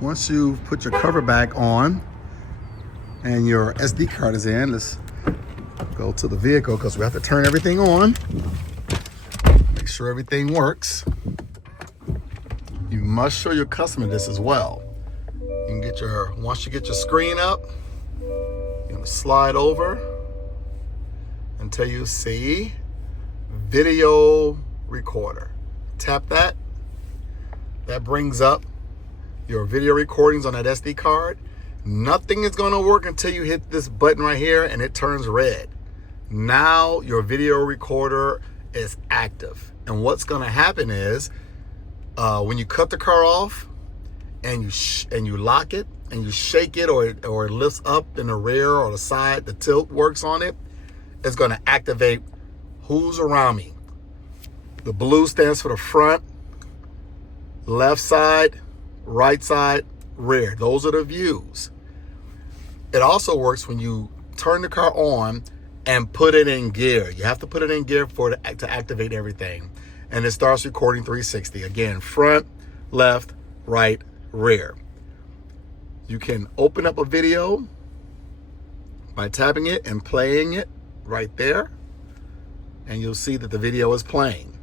Once you put your cover back on and your SD card is in, let's go to the vehicle because we have to turn everything on. Make sure everything works. You must show your customer this as well. You can get once you get your screen up, you're gonna slide over until you see video recorder. Tap that. That brings up your video recordings on that SD card. Nothing is gonna work until you hit this button right here and it turns red. Now your video recorder is active. And what's gonna happen is when you cut the car off and you lock it and you shake it or it lifts up in the rear or the side, the tilt works on it, it's gonna activate who's around me. The blue stands for the front, left side, right side, rear. Those are the views. It also works when you turn the car on and put it in gear. You have to put it in gear for it to activate everything. And it starts recording 360. Again, front, left, right, rear. You can open up a video by tapping it and playing it right there. And you'll see that the video is playing.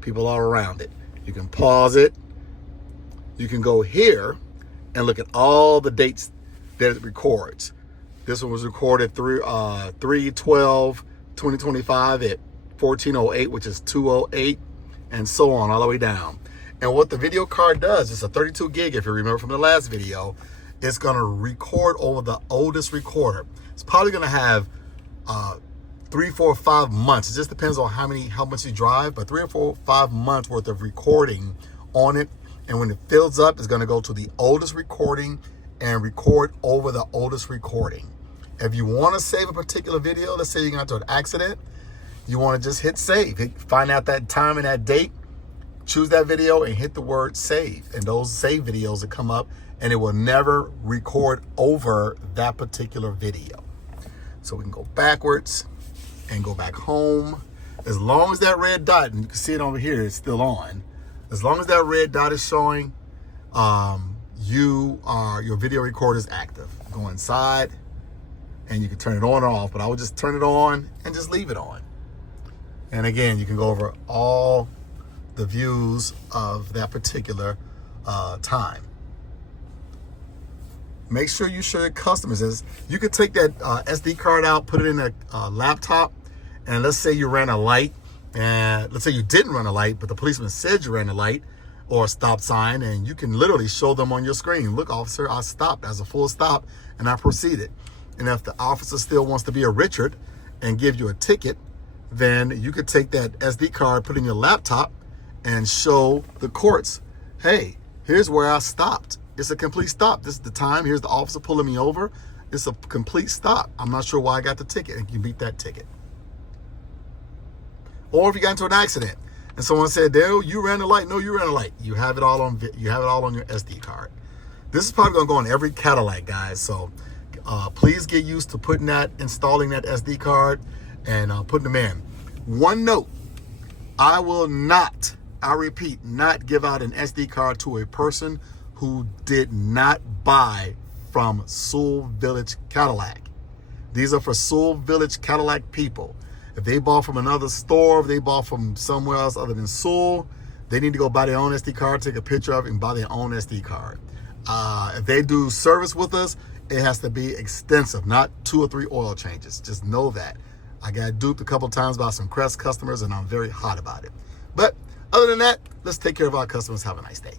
People are around it. You can pause it. You can go here and look at all the dates that it records. This one was recorded through 3/12/2025 at 14:08, which is 2:08, and so on all the way down. And what the video card does, it's a 32 gig if you remember from the last video, it's going to record over the oldest recorder. It's probably going to have 3, 4, 5 months. It just depends on how much you drive, but 3 or 4, 5 months worth of recording on it. And when it fills up, it's going to go to the oldest recording and record over the oldest recording. If you want to save a particular video, let's say you got into an accident, you want to just hit save. Find out that time and that date, choose that video and hit the word save. And those save videos will come up and it will never record over that particular video. So we can go backwards and go back home. As long as that red dot, and you can see it over here, it's still on. As long as that red dot is showing, your video recorder is active. Go inside and you can turn it on or off, but I would just turn it on and just leave it on. And again, you can go over all the views of that particular time. Make sure you show your customers this. You could take that SD card out, put it in a laptop, and let's say you ran a light, and let's say you didn't run a light, but the policeman said you ran a light or a stop sign, and you can literally show them on your screen, look, officer, I stopped as a full stop, and I proceeded. And if the officer still wants to be a Richard and give you a ticket, then you could take that SD card, put it in your laptop, and show the courts, hey, here's where I stopped. It's a complete stop. This is the time. Here's the officer pulling me over. It's a complete stop. I'm not sure why I got the ticket, and you beat that ticket. Or if you got into an accident and someone said, Dale, you ran a light. No, you ran a light. You have it all on your SD card. This is probably going to go on every Cadillac, guys. So please get used to installing that SD card and putting them in. One note, I will not, I repeat, not give out an SD card to a person who did not buy from Sewell Village Cadillac. These are for Sewell Village Cadillac people. If they bought from another store, if they bought from somewhere else other than Sewell, they need to go buy their own SD card, take a picture of it, and buy their own SD card. If they do service with us, it has to be extensive, not 2 or 3 oil changes. Just know that. I got duped a couple times by some Crest customers, and I'm very hot about it. But other than that, let's take care of our customers. Have a nice day.